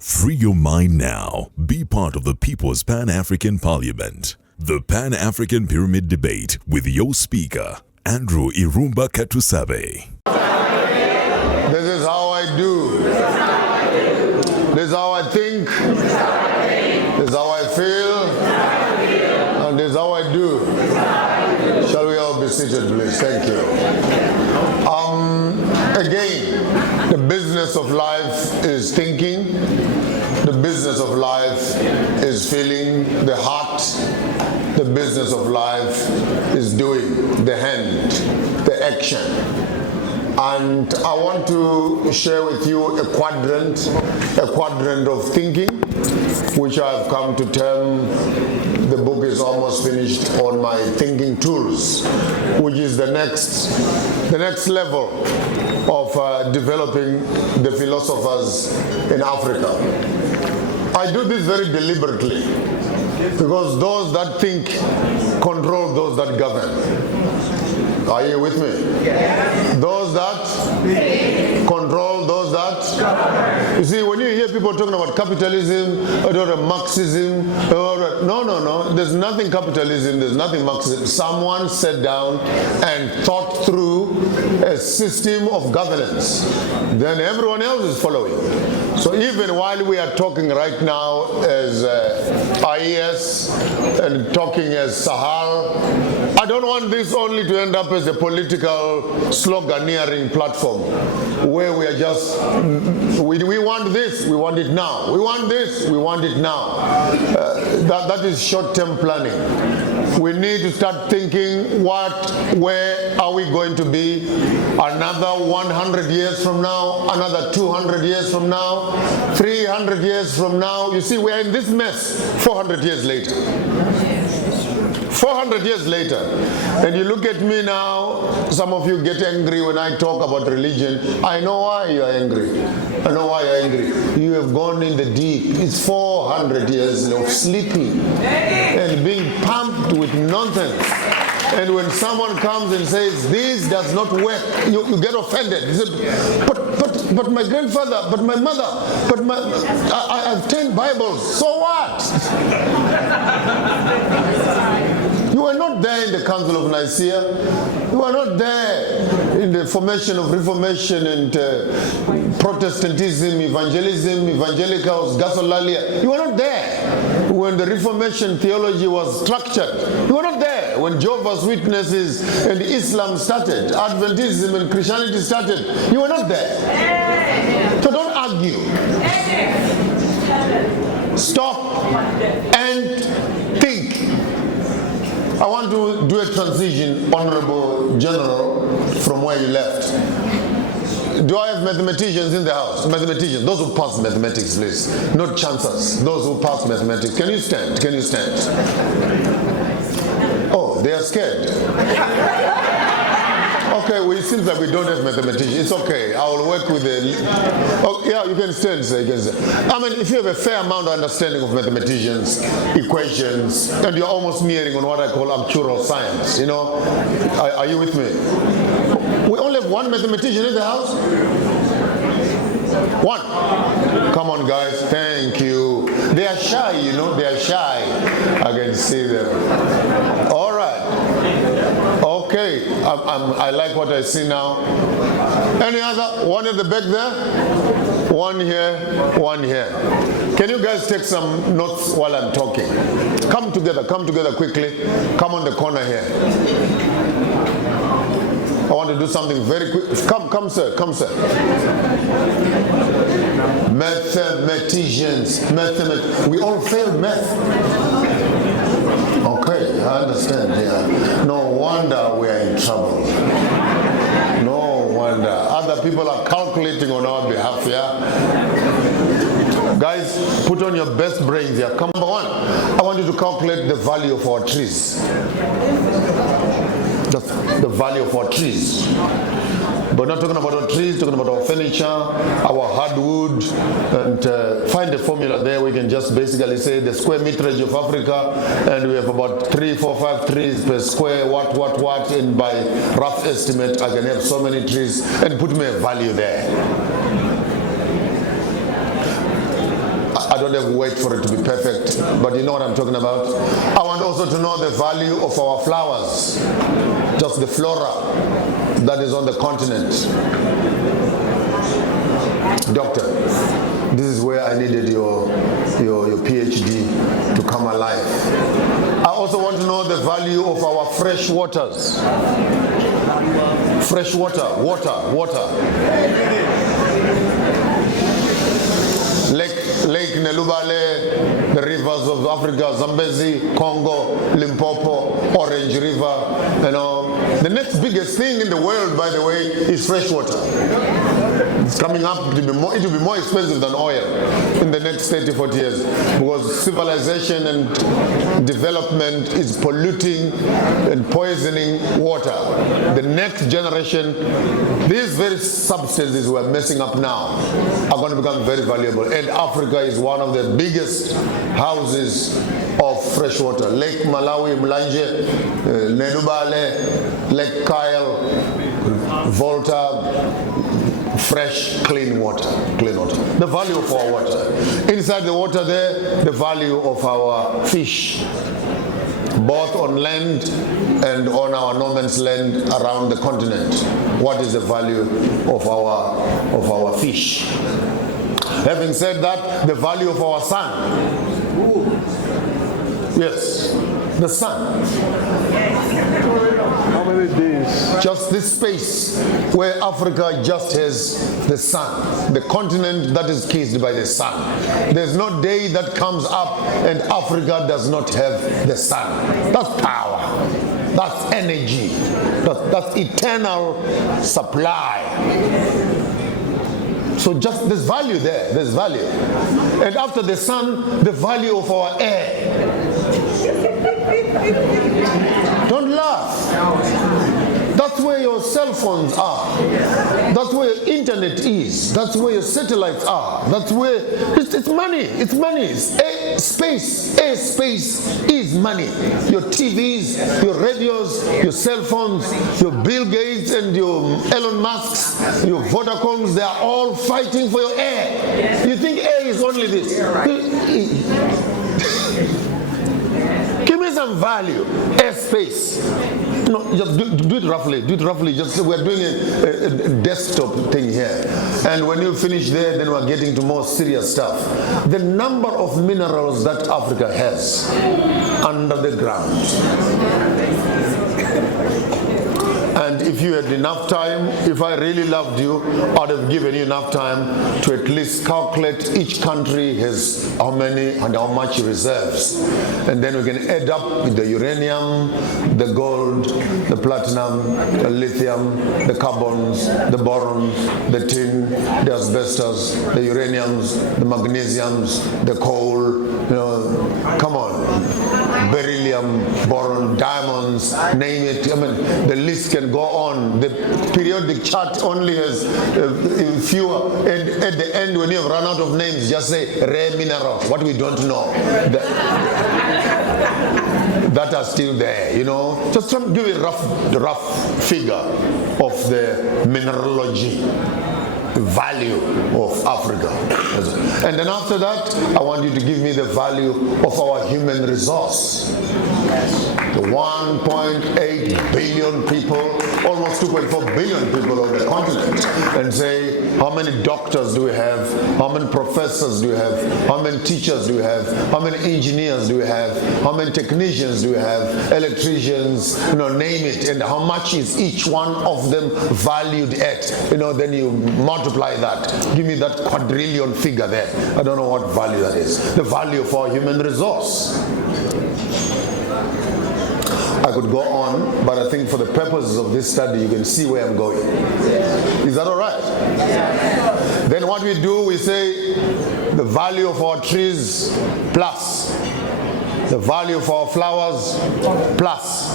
Free your mind now. Be part of the People's Pan-African Parliament. The Pan-African Pyramid Debate with your speaker, Andrew Irumba Katusabe. This is how I do. This is how I think. This is how I feel. And this is how I do. Shall we all be seated, please? Thank you. Again, the business of life is thinking. The business of life is feeling. The heart. The business of life is doing. The hand. The action. And I want to share with you a quadrant of thinking, which I've come to term, the book is almost finished, on my thinking tools, which is the next level of developing the philosophers in Africa. I do this very deliberately, because those that think control those that govern. Are you with me? Yes. Those that control those that. You see, when you hear people talking about capitalism or Marxism, no, there's nothing capitalism, there's nothing Marxism. Someone sat down and thought through a system of governance. Then everyone else is following. So even while we are talking right now as IES and talking as Sahel, I don't want this only to end up as a political sloganeering platform where we are just, we want this, we want it now. We want this, we want it now. That is short-term planning. We need to start thinking where are we going to be another 100 years from now, another 200 years from now, 300 years from now. You see, we are in this mess 400 years later. 400 years later. And you look at me now, some of you get angry when I talk about religion. I know why you are angry. I know why you're angry. You have gone in the deep. It's 400 years of sleeping and being pumped with nonsense. And when someone comes and says, this does not work, you get offended. You say, but my grandfather, but my mother, I have 10 Bibles, so what? You were not there in the Council of Nicaea. You were not there in the formation of Reformation and Protestantism, Evangelism, Evangelicals, Gasolalia. You were not there when the Reformation theology was structured. You were not there when Jehovah's Witnesses and Islam started, Adventism and Christianity started. You were not there. So don't argue. Stop and think. I want to do a transition, Honorable General, from where you left. Do I have mathematicians in the house? Mathematicians, those who pass mathematics, please. Not chancers, those who pass mathematics. Can you stand? Can you stand? Oh, they are scared. Okay, well, it seems like we don't have mathematicians. It's okay. I will work with the... Oh, yeah, you can stand, sir. You can stand. I mean, if you have a fair amount of understanding of mathematicians, equations, and you're almost nearing on what I call actuarial science, you know, are you with me? We only have one mathematician in the house? One. Come on, guys. Thank you. They are shy, you know. They are shy. I can see them. All right. Okay. I like what I see now. Any other? One at the back there? One here. One here. Can you guys take some notes while I'm talking? Come together quickly. Come on the corner here. I want to do something very quick. Come, sir. Mathematicians. We all failed math. Okay, I understand. Yeah. No wonder we are in trouble. No wonder. Other people are calculating on our behalf. Yeah. Guys, put on your best brains here. Come on. I want you to calculate the value of our trees. The value of our trees. But not talking about our trees, talking about our furniture, our hardwood, and find a formula there. We can just basically say the square meterage of Africa, and we have about 3, 4, 5 trees per square, what, and by rough estimate, I can have so many trees, and put me a value there. don't have to wait for it to be perfect, but you know what I'm talking about. I want also to know the value of our flowers, just the flora that is on the continent. Doctor, this is where I needed your PhD to come alive. I also want to know the value of our fresh waters. Fresh water. Lake Nelubale, the rivers of Africa, Zambezi, Congo, Limpopo, Orange River, you know. The next biggest thing in the world, by the way, is fresh water. It's coming up to be more, it will be more expensive than oil in the next 30, 40 years, because civilization and development is polluting and poisoning water. The next generation, these very substances we're messing up now are going to become very valuable. And Africa is one of the biggest houses of fresh water. Lake Malawi, Mlanje, Nenubale, Lake Kyle, Volta, fresh, clean water. The value of our water. Inside the water there, the value of our fish, both on land and on our no man's land around the continent. What is the value of our fish? Having said that, the value of our sun. Yes, the sun. How many days? Just this space where Africa just has the sun, the continent that is kissed by the sun. There's no day that comes up and Africa does not have the sun. That's power. That's energy. That's eternal supply. So just there's value there. There's value. And after the sun, the value of our air. Don't laugh. That's where your cell phones are. That's where your internet is. That's where your satellites are. That's where it's money. It's money. Air space is money. Your TVs, your radios, your cell phones, your Bill Gates and your Elon Musks, your Vodacoms, they are all fighting for your air. You think air is only this? Give me some value. Airspace. No, just do it roughly. Do it roughly. Just we're doing a desktop thing here, and when you finish there, then we're getting to more serious stuff. The number of minerals that Africa has under the ground. And if you had enough time, if I really loved you, I'd have given you enough time to at least calculate each country has how many and how much reserves. And then we can add up with the uranium, the gold, the platinum, the lithium, the carbons, the borons, the tin, the asbestos, the uraniums, the magnesiums, the coal, you know, come on. Beryllium, boron, diamonds, name it. I mean, the list can go on. The periodic chart only has fewer. And at the end, when you have run out of names, just say rare minerals, what we don't know. That are still there, you know. Just try to give a rough figure of the mineralogy value of Africa. And then after that, I want you to give me the value of our human resource. The 1.8 billion people, almost 2.4 billion people on the continent, and say, how many doctors do we have? How many professors do we have? How many teachers do we have? How many engineers do we have? How many technicians do we have? Electricians, you know, name it. And how much is each one of them valued at? You know, then you multiply that. Give me that quadrillion figure there. I don't know what value that is. The value of our human resource. I could go on, but I think for the purposes of this study, you can see where I'm going. Is that all right? Then what we do, we say the value of our trees plus, the value of our flowers plus,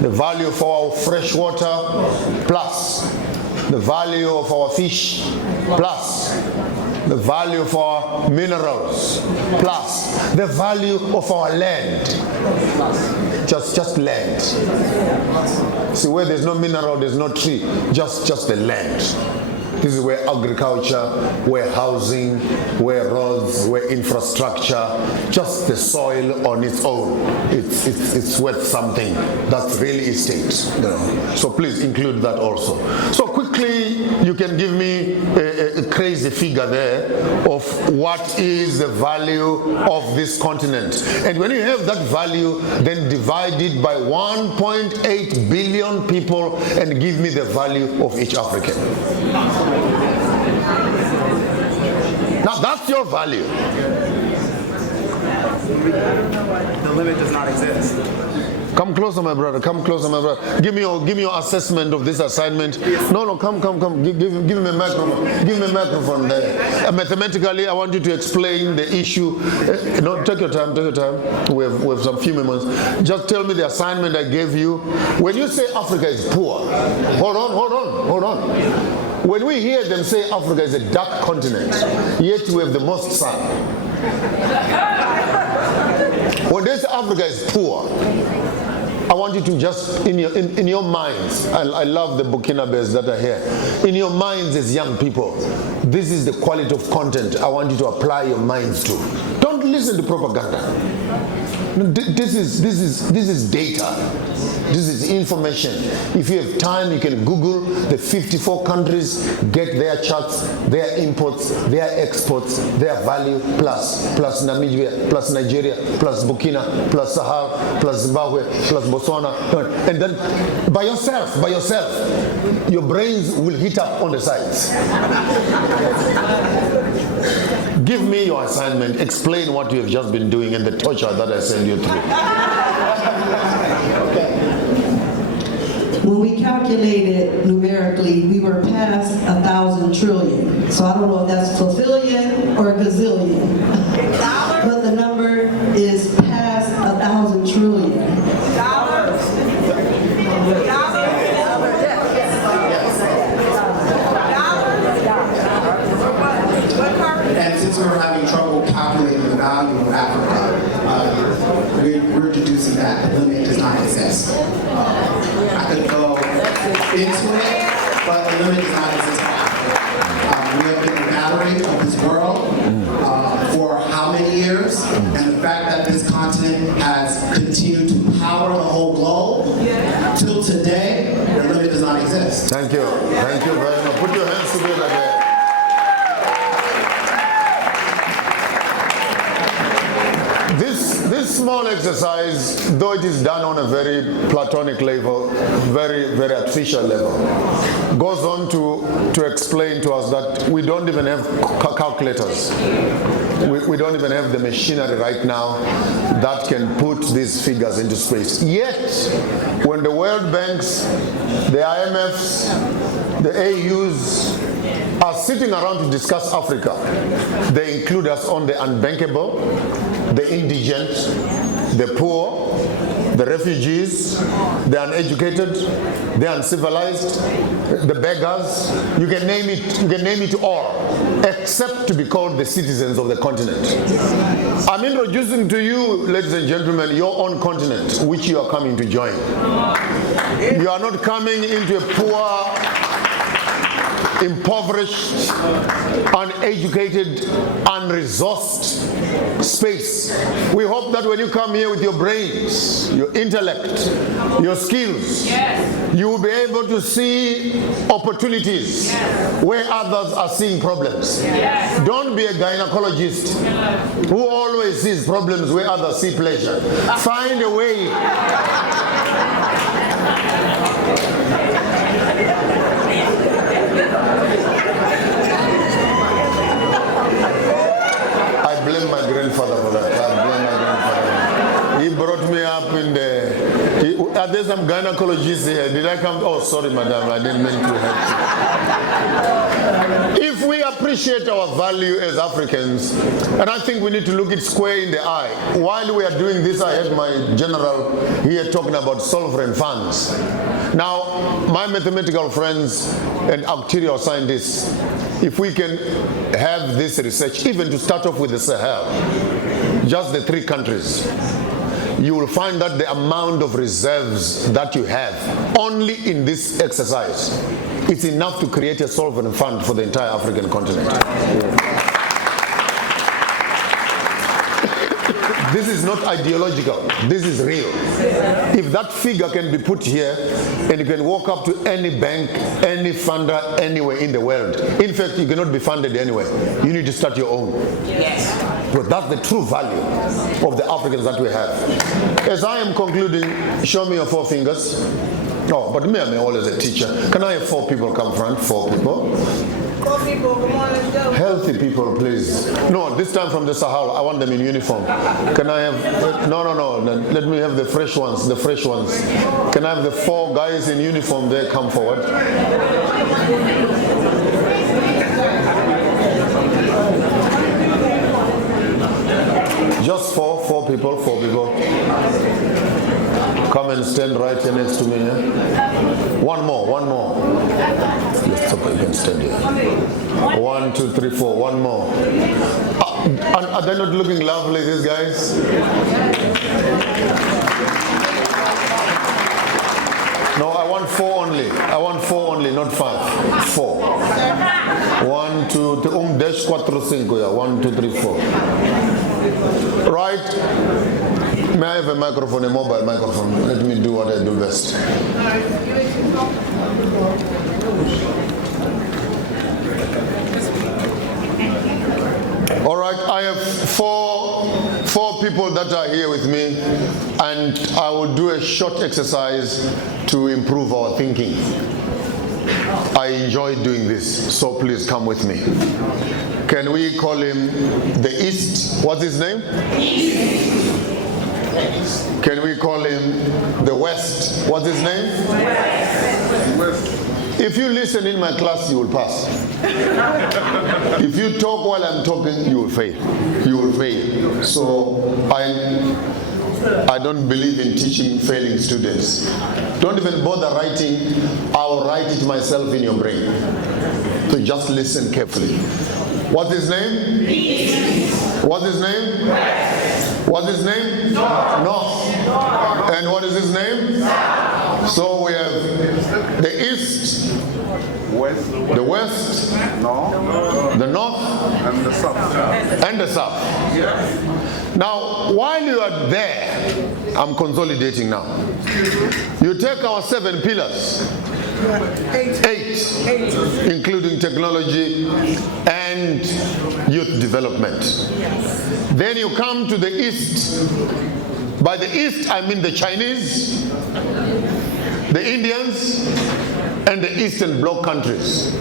the value of our fresh water plus, the value of our fish plus, the value of our minerals plus, the value of our land. Just land. See, where there's no mineral, there's no tree. Just the land. This is where agriculture, where housing, where roads, where infrastructure, just the soil on its own, it's worth something. That's real estate. So please include that also. So quickly, you can give me a crazy figure there of what is the value of this continent. And when you have that value, then divide it by 1.8 billion people and give me the value of each African. Now that's your value. The limit does not exist. Come closer, my brother. Come closer, my brother. Give me your assessment of this assignment. No, come. Give me a microphone. Give me a microphone there. Mathematically, I want you to explain the issue. No, take your time. We have some few moments. Just tell me the assignment I gave you. When you say Africa is poor, hold on. When we hear them say Africa is a dark continent, yet we have the most sun. When they say Africa is poor, I want you to just, in your minds, I love the Burkinabés that are here, in your minds as young people, this is the quality of content I want you to apply your minds to. Don't listen to propaganda. This is data. This is information. If you have time, you can Google the 54 countries, get their charts, their imports, their exports, their value, plus Namibia, plus Nigeria, plus Burkina, plus Sahel, plus Zimbabwe, plus Botswana. And then by yourself, your brains will heat up on the sides. Give me your assignment. Explain what you have just been doing and the torture that I send you through. When we calculated numerically, we were past 1,000 trillion. So I don't know if that's fulfillion or gazillion. But the number is past 1,000 trillion. And since we're having trouble calculating the value of Africa, we're deducing that the limit does not exist. I could go into it, but the limit does not exist for Africa. We have been the battery of this world for how many years? And the fact that this continent has continued to power the whole globe till today, the limit does not exist. Thank you very much. Put your hands together there. This small exercise, though it is done on a very platonic level, very, very artificial level, goes on to explain to us that we don't even have calculators. We don't even have the machinery right now that can put these figures into space. Yet, when the World Banks, the IMFs, the AUs are sitting around to discuss Africa, they include us on the unbankable, the indigent, the poor, the refugees, the uneducated, the uncivilized, the beggars. You can name it all, except to be called the citizens of the continent. I'm introducing to you, ladies and gentlemen, your own continent, which you are coming to join. You are not coming into a poor, impoverished, uneducated, unresourced space. We hope that when you come here with your brains, your intellect, your skills, you will be able to see opportunities where others are seeing problems. Don't be a gynecologist who always sees problems where others see pleasure. Find a way. I blame my grandfather for that. He brought me up in the... Are there some gynecologists here? Did I come? Oh, sorry, madam. I didn't mean to hurt you. If we appreciate our value as Africans, and I think we need to look it square in the eye. While we are doing this, I had my general here talking about sovereign funds. Now, my mathematical friends and actuarial scientists, if we can have this research, even to start off with the Sahel, just the 3 countries, you will find that the amount of reserves that you have only in this exercise it's enough to create a sovereign fund for the entire African continent. This is not ideological, this is real. If that figure can be put here, and you can walk up to any bank, any funder, anywhere in the world. In fact, you cannot be funded anywhere. You need to start your own. Yes. But that's the true value of the Africans that we have. As I am concluding, show me your 4 fingers. Oh, but me, I'm always a teacher. Can I have 4 people come front? 4 people. 4 people, come on, let's go. Healthy people, please. No, this time from the Sahel, I want them in uniform. Can I have, no, let me have the fresh ones, Can I have the 4 guys in uniform there come forward? Just 4 people. Come and stand right here next to me. Yeah? One more. Yes, okay, you can stand here. 1, 2, 3, 4. One more. Are they not looking lovely, these guys? No, I want 4 only. Not 5. 4. 1, 2, 3. Dash 4, 5. Yeah. 1, 2, 3, 4. Right. May I have a microphone, a mobile microphone? Let me do what I do best. All right, I have four people that are here with me, and I will do a short exercise to improve our thinking. I enjoy doing this, so please come with me. Can we call him the East? What's his name? East. Can we call him the West? What's his name? West. If you listen in my class, you will pass. If you talk while I'm talking, you will fail. So I don't believe in teaching failing students. Don't even bother writing. I'll write it myself in your brain. So just listen carefully. What's his name? East. What's his name? West. What's his name? North. And what is his name? South. So we have the East, West, the West, the North, and the South. Now, while you are there, I'm consolidating now. You take our 7 pillars. 8, including technology and youth development. Then you come to the East. By the East, I mean the Chinese, the Indians, and the Eastern Bloc countries.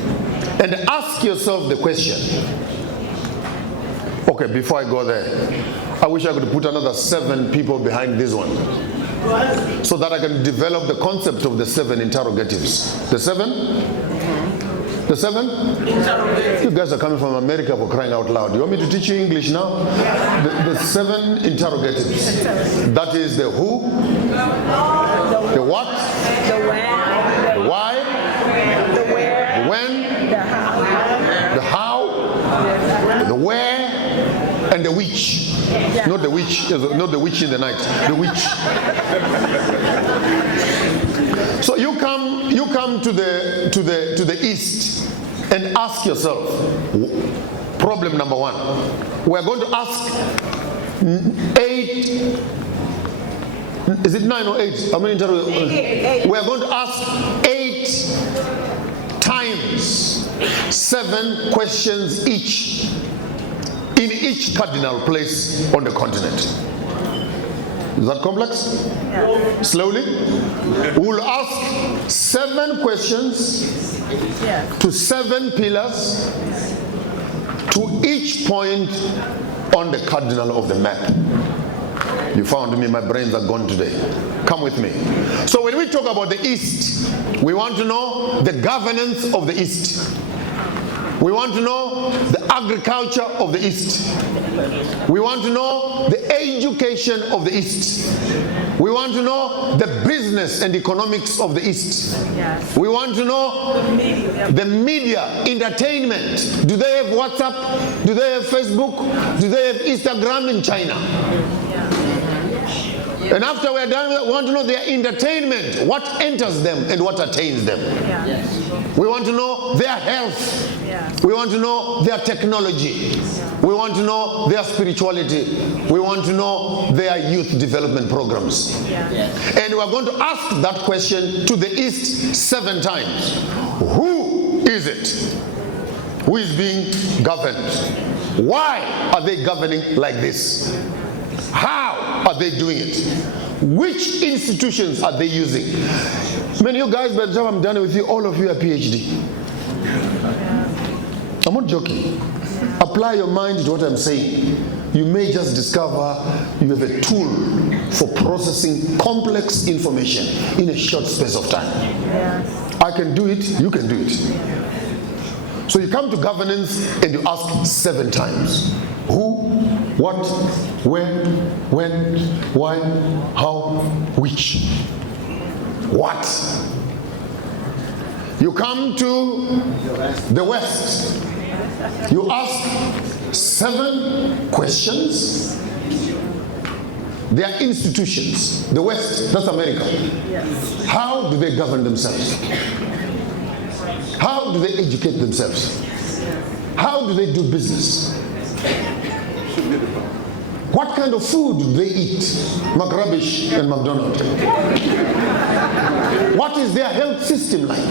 And ask yourself the question. Okay, before I go there, I wish I could put another 7 people behind this one, so that I can develop the concept of the 7 interrogatives. The 7? The 7? You guys are coming from America for crying out loud. You want me to teach you English now? The 7 interrogatives. That is the who, the what, the why, the when, the how, the where, and the which. Not the witch, not the witch in the night. The witch. So you come to the East and ask yourself. Problem number 1. We're going to ask 8. Is it 9 or 8? How many interviews? 8. We're going to ask 8 times 7 questions each, in each cardinal place on the continent. Is that complex? Yeah. Slowly. We'll ask 7 questions to 7 pillars to each point on the cardinal of the map. You found me, my brains are gone today. Come with me. So when we talk about the East, we want to know the governance of the East. We want to know the agriculture of the East. We want to know the education of the East. We want to know the business and economics of the East. Yes. We want to know the media, entertainment. Do they have WhatsApp? Do they have Facebook? Do they have Instagram in China? And after we're done with that, we want to know their entertainment. What enters them and what attains them. Yes. We want to know their health. We want to know their technology. We want to know their spirituality. We want to know their youth development programs. And we are going to ask that question to the East 7 times. Who is it who is being governed? Why are they governing like this? How are they doing it? Which institutions are they using? Man, you guys, by the time I'm done with you, all of you are PhD. I'm not joking. Apply your mind to what I'm saying. You may just discover you have a tool for processing complex information in a short space of time. I can do it, you can do it. So you come to governance and you ask 7 times. Who, what, when, why, how, which. What? You come to the West. You ask 7 questions. They are institutions. The West, that's America. How do they govern themselves? How do they educate themselves? How do they do business? What kind of food do they eat? McRubbish and McDonald's. What is their health system like?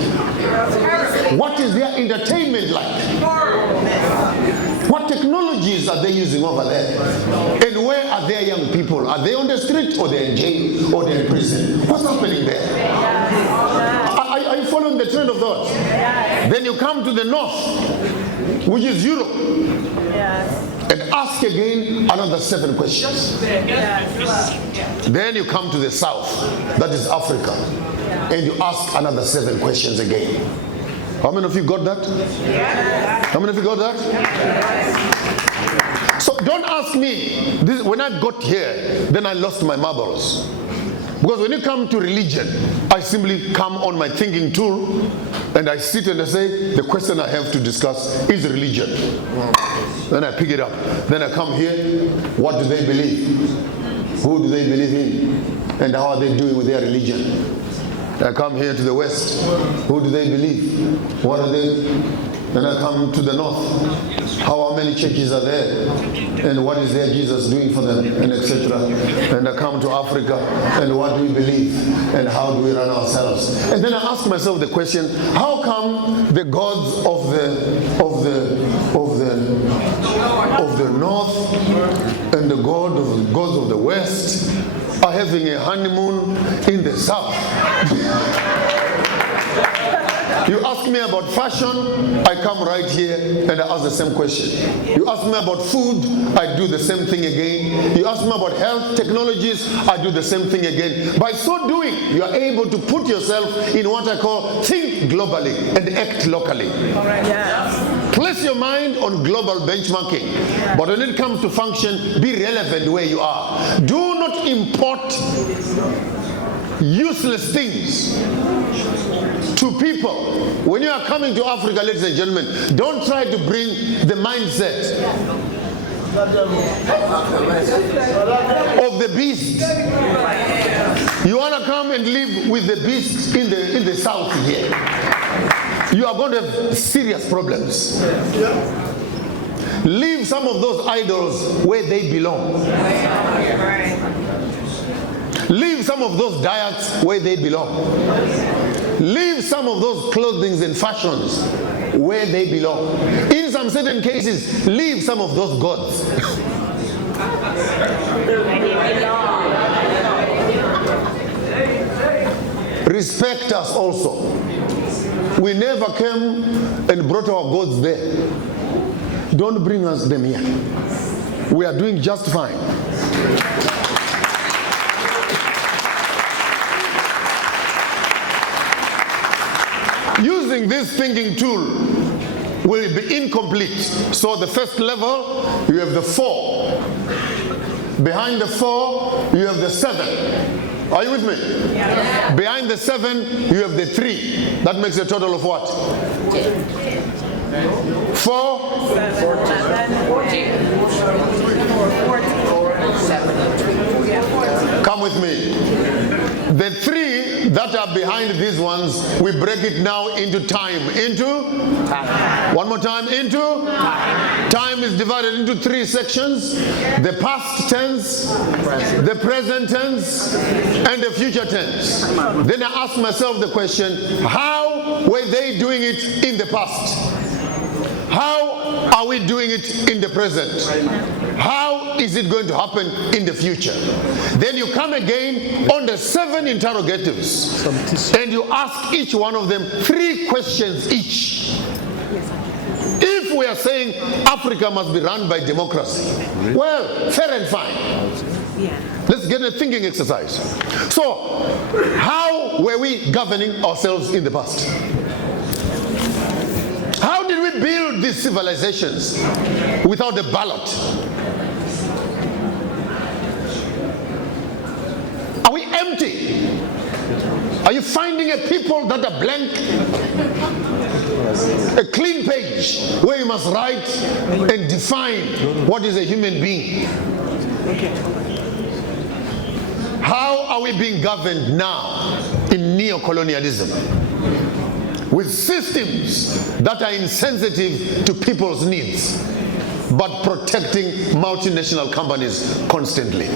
What is their entertainment like? What technologies are they using over there? And where are their young people? Are they on the street, or they're in jail, or they're in prison? What's happening there? Are you following the trend of thought? Then you come to the north, which is Europe. And ask again another 7 questions. Then you come to the south, that is Africa, and you ask another 7 questions again. How many of you got that? How many of you got that? So don't ask me, this, when I got here, then I lost my marbles. Because when you come to religion, I simply come on my thinking tool and I sit and I say, the question I have to discuss is religion. Then I pick it up. Then I come here, what do they believe? Who do they believe in? And how are they doing with their religion? I come here to the West, who do they believe? What are they? Then I come to the North, how many churches are there? And what is their Jesus doing for them? And etc. And I come to Africa, and what do we believe? And how do we run ourselves? And then I ask myself the question, how come the gods of the North and the gods of the West are having a honeymoon in the South? You ask me about fashion, I come right here and I ask the same question. You ask me about food, I do the same thing again. You ask me about health technologies, I do the same thing again. By so doing, you are able to put yourself in what I call think globally and act locally. Place your mind on global benchmarking, but when it comes to function, be relevant where you are. Do not import useless things to people. When you are coming to Africa, ladies and gentlemen, don't try to bring the mindset of the beast. You want to come and live with the beast in the south here. You are going to have serious problems. Leave some of those idols where they belong. Leave some of those diets where they belong. Leave some of those clothings and fashions where they belong. In some certain cases, leave some of those gods. Respect us also. We never came and brought our gods there. Don't bring us them here. We are doing just fine. Using this thinking tool will be incomplete. So the first level, you have the 4. Behind the 4, you have the 7. Are you with me? Yeah. Behind the 7, you have the 3. That makes a total of what? 4? 14. Come with me. The 3 that are behind these ones, we break it now into time. Into? Time. One more time. Into? Time. Time is divided into 3 sections. The past tense, the present tense, and the future tense. Then I ask myself the question, how were they doing it in the past? How are we doing it in the present? How is it going to happen in the future? Then you come again on the 7 interrogatives and you ask each one of them 3 questions each. If we are saying Africa must be run by democracy, well, fair and fine. Let's get a thinking exercise. So, how were we governing ourselves in the past? How did we build these civilizations without a ballot? Are we empty? Are you finding a people that are blank? A clean page where you must write and define what is a human being. How are we being governed now in neo-colonialism? With systems that are insensitive to people's needs, but protecting multinational companies constantly.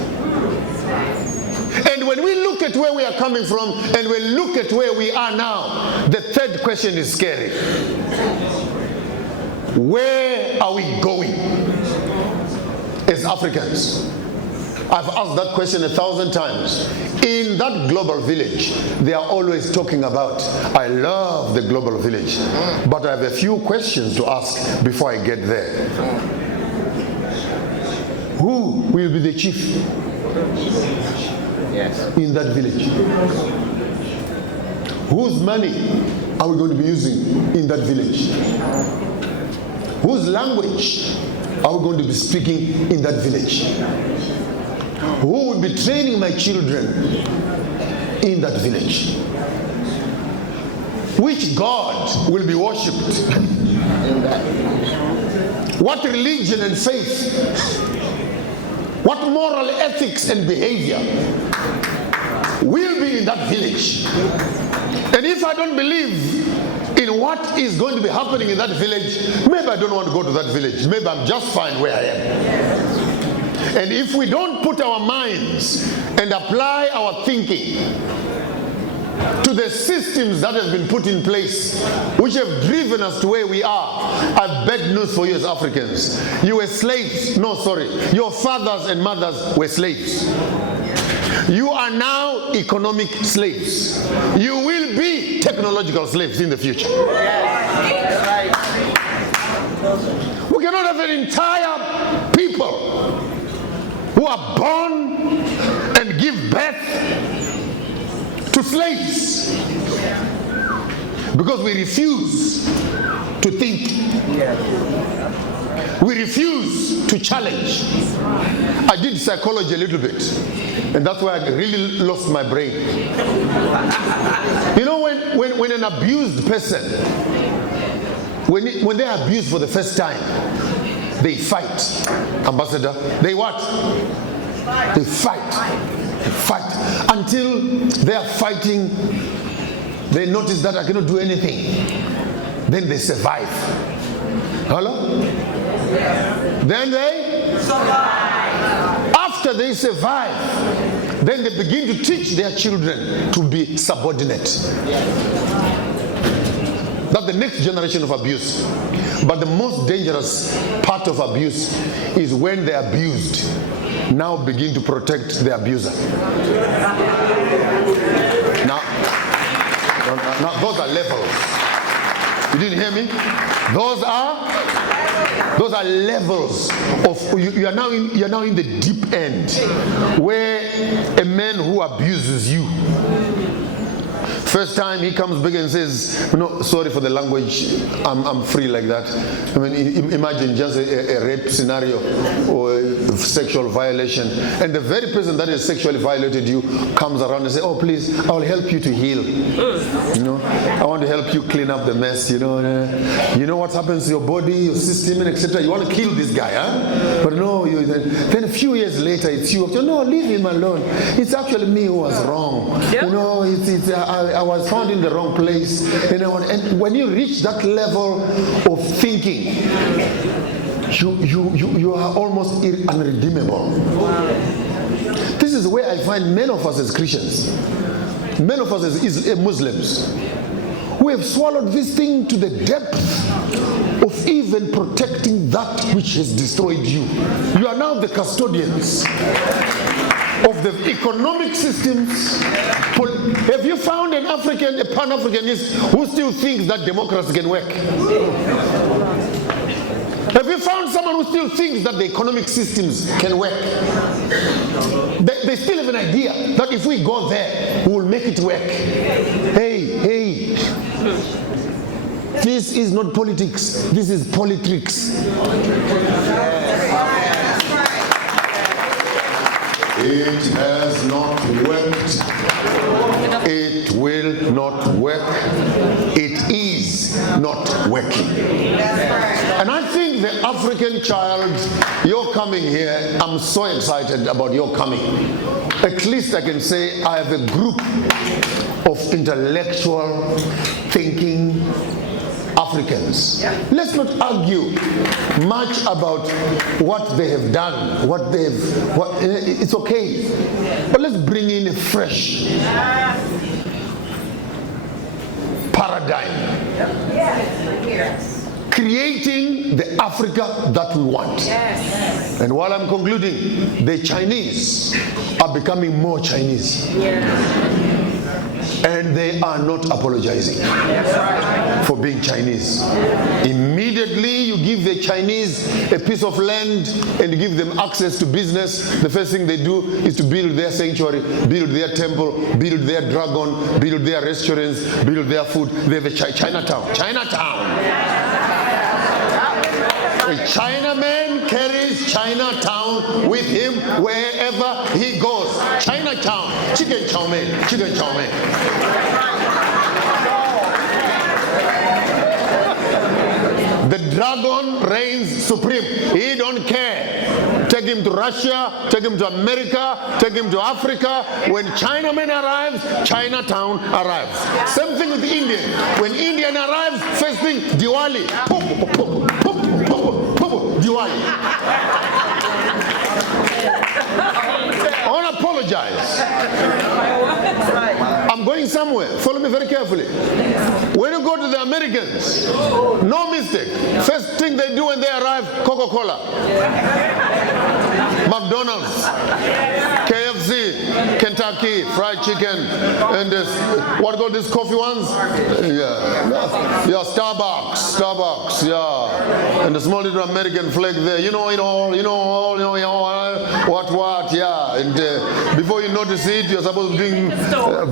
And when we look at where we are coming from and we look at where we are now, the third question is scary. Where are we going as Africans? I've asked that question 1,000 times. In that global village, they are always talking about, I love the global village, but I have a few questions to ask before I get there. Who will be the chief in that village? Whose money are we going to be using in that village? Whose language are we going to be speaking in that village? Who will be training my children in that village? Which God will be worshipped? What religion and faith? What moral ethics and behavior will be in that village? And if I don't believe in what is going to be happening in that village, maybe I don't want to go to that village. Maybe I'm just fine where I am. And if we don't put our minds and apply our thinking to the systems that have been put in place, which have driven us to where we are, I've bad news for you as Africans. You were slaves. No, sorry. Your fathers and mothers were slaves. You are now economic slaves. You will be technological slaves in the future. We cannot have an entire people who are born and give birth to slaves because we refuse to think. We refuse to challenge. I did psychology a little bit, and that's why I really lost my brain. You know, when an abused person, when they are abused for the first time, they fight. Ambassador, they what? They fight. They fight until they are fighting. They notice that I cannot do anything. Then they survive. Hello? Then they survive. After they survive, then they begin to teach their children to be subordinate. That's the next generation of abuse. But the most dangerous part of abuse is when the abused now begin to protect the abuser. Now those are levels. You didn't hear me? Those are levels of you are now in the deep end, where a man who abuses you First time he comes back and says, no, sorry for the language, I'm free like that. I mean, imagine just a rape scenario or a sexual violation, and the very person that has sexually violated you comes around and says, oh, please, I'll help you to heal. You know, I want to help you clean up the mess, you know. You know what happens to your body, your system, and etc. You want to kill this guy, huh? But no, then a few years later, it's you. No, leave him alone. It's actually me who was wrong. Yep. You know, I was found in the wrong place. And when you reach that level of thinking, you are almost unredeemable. This is where I find many of us as Christians, many of us as Muslims, we have swallowed this thing to the depth of even protecting that which has destroyed you. You are now the custodians of the economic systems. Have you found an African, a Pan-Africanist who still thinks that democracy can work? Have you found someone who still thinks that the economic systems can work? They still have an idea that if we go there, we will make it work. Hey. This is not politics. This is politricks. It has not worked. It will not work. It is not working. And I think the African child, you're coming here, I'm so excited about your coming. At least I can say I have a group of intellectual thinking Africans. Let's not argue much about what they have done, it's okay. But let's bring in a fresh paradigm. Creating the Africa that we want. And while I'm concluding, the Chinese are becoming more Chinese. And they are not apologizing for being Chinese. Immediately you give the Chinese a piece of land and you give them access to business, the first thing they do is to build their sanctuary, build their temple, build their dragon, build their restaurants, build their food. They have a Chinatown. A Chinaman carries Chinatown with him wherever he goes. Chinatown, chicken chow mein. The dragon reigns supreme. He don't care. Take him to Russia, take him to America, take him to Africa. When Chinaman arrives, Chinatown arrives. Same thing with the Indian. When Indian arrives, first thing, Diwali. Diwali. I want to apologize. I'm going somewhere. Follow me very carefully. When you go to the Americans, no mistake. First thing they do when they arrive, Coca-Cola, McDonald's, KFC, Kentucky, fried chicken, and this, what called these coffee ones? Yeah, Starbucks, yeah, and the small little American flag there. You know what, yeah. And before you notice it, you're supposed to be doing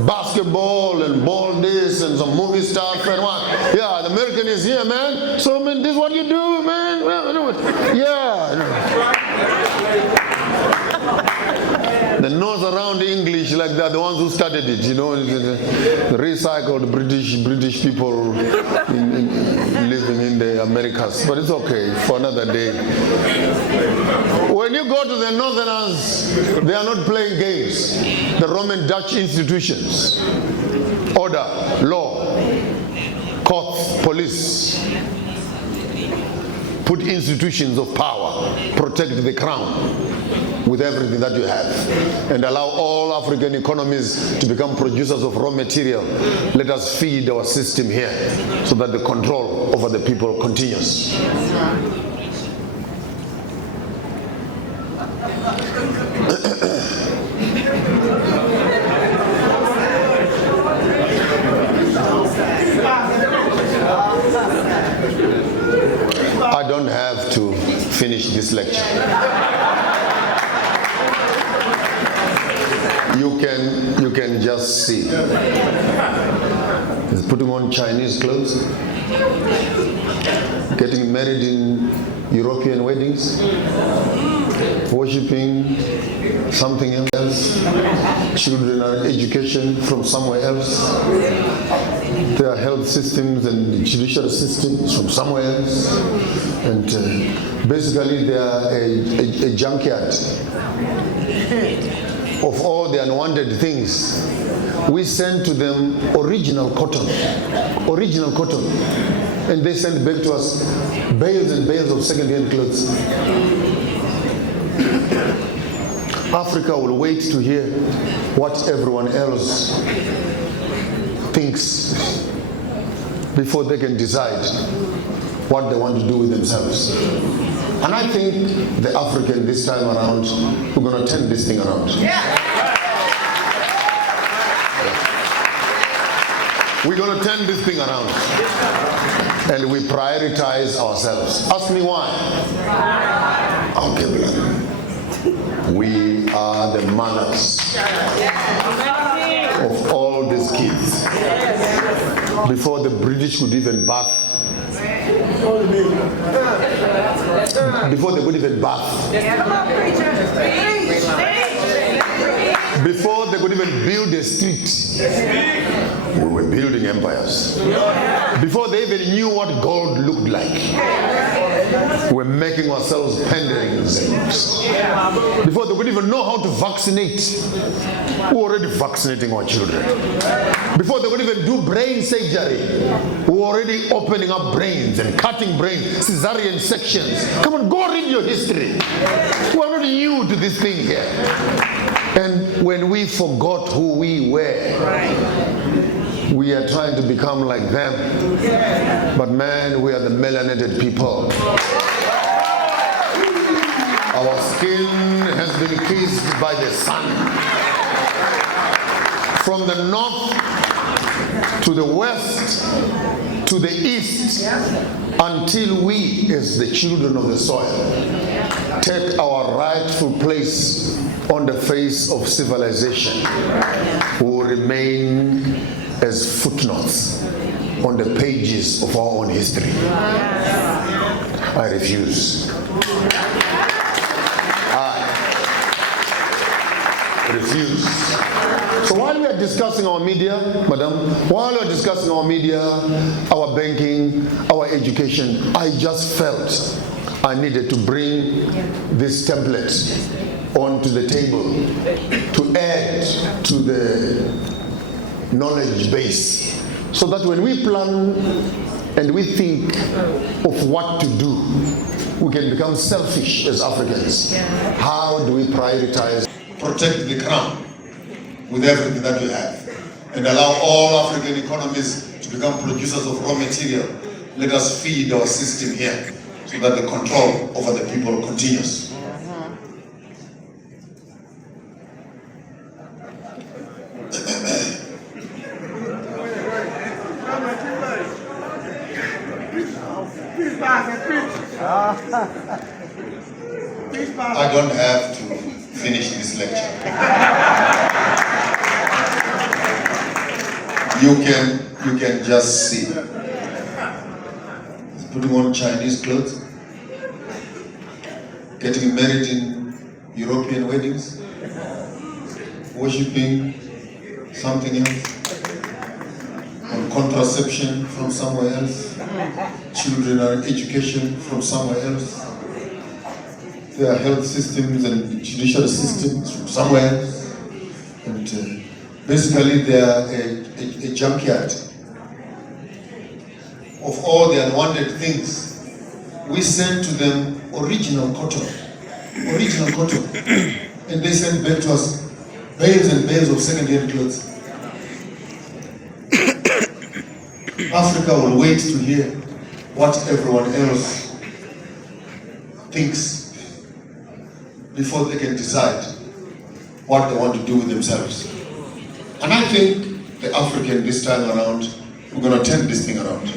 basketball and ball this and some movie stuff and what. Yeah, the American is here, man. So, man, this is what you do, man. Yeah. The nose around English like that, the ones who started it, you know, the recycled British people living in the Americas. But it's okay, for another day. When you go to the Northerners, they are not playing games. The Roman Dutch institutions, order, law, courts, police, put institutions of power, protect the crown with everything that you have, and allow all African economies to become producers of raw material. Let us feed our system here so that the control over the people continues. I don't have to finish this lecture. You can just see. Is putting on Chinese clothes, getting married in European weddings, worshipping something else, children are education from somewhere else, their health systems and judicial systems from somewhere else, and basically they are a junkyard of all the unwanted things. We send to them original cotton, and they send back to us bales and bales of second-hand clothes. Africa will wait to hear what everyone else thinks before they can decide what they want to do with themselves. And I think the African this time around, we're going to turn this thing around. We're going to turn this thing around. And we prioritize ourselves. Ask me why. Okay, brother. We are the mothers of all these kids. Before the British could even bath, before they could even bath, before they could even build a street, we were building empires. Before they even knew what gold looked like, we're making ourselves penderings. Before they could even know how to vaccinate, we're already vaccinating our children. Before they could even do brain surgery, we're already opening up brains and cutting brains, cesarean sections. Come on, go read your history. We're not new to this thing here. And when we forgot who we were, we are trying to become like them. But man, we are the melanated people. Our skin has been kissed by the sun. From the north to the west to the east, until we, as the children of the soil, take our rightful place on the face of civilization, we will remain as footnotes on the pages of our own history. I refuse. I refuse. So while we are discussing our media, madam, while we are discussing our media, our banking, our education, I just felt I needed to bring this template onto the table to add to the knowledge base, so that when we plan and we think of what to do, we can become selfish as Africans. How do we prioritize? Protect the crown with everything that we have, and allow all African economies to become producers of raw material. Let us feed our system here so that the control over the people continues. I don't have to finish this lecture. You can just see. He's putting on Chinese clothes, getting married in European weddings, worshipping something else, on contraception from somewhere else, children are in education from somewhere else, their health systems and judicial systems from somewhere else, and basically they are a junkyard of all the unwanted things. We send to them original cotton, and they send back to us bales and bales of second-hand clothes. Africa will wait to hear what everyone else thinks before they can decide what they want to do with themselves. And I think the African this time around, we're going to turn this thing around.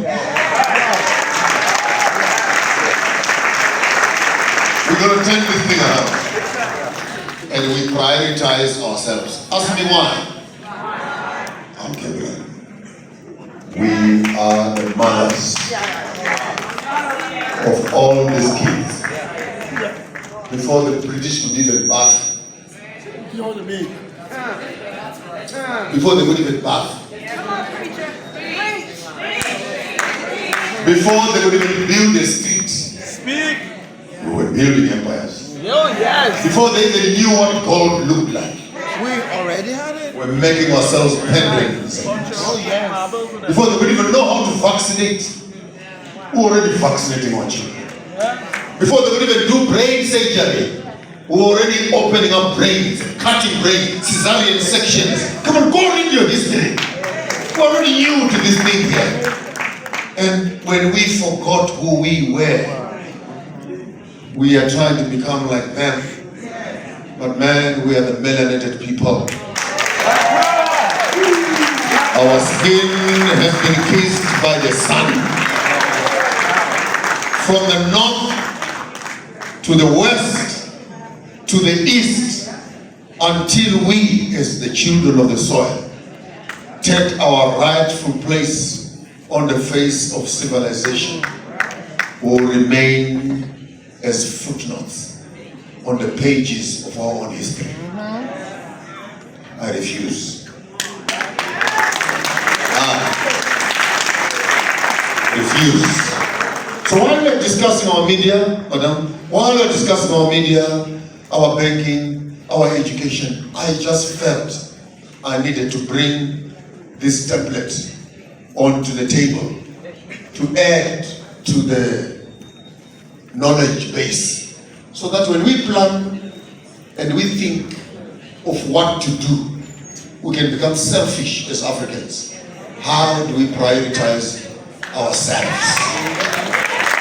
We're going to turn this thing around. And we prioritize ourselves. Ask me why. Okay, brother. are the mothers of all these kids. Before the British could even bath, before they could even bath, before they could even build a street, we were building empires. Before they even knew what gold looked like, We already had it. we're making ourselves pendants. Before they could even know how to vaccinate, we're already vaccinating our children. Before they could even do brain surgery, we're already opening up brains, cutting brains, cesarean sections. Come on, go read your history. We're already new to this thing here. And when we forgot who we were, we are trying to become like them. But man, we are the melanated people. Our skin has been kissed by the sun. From the north to the west to the east, until we, as the children of the soil, take our rightful place on the face of civilization, will remain as footnotes on the pages of our own history. I refuse. I refuse. So while we're discussing our media, madam, while we're discussing our media, our banking, our education, I just felt I needed to bring this template onto the table to add to the knowledge base, so that when we plan and we think of what to do, we can become selfish as Africans. How do we prioritize ourselves?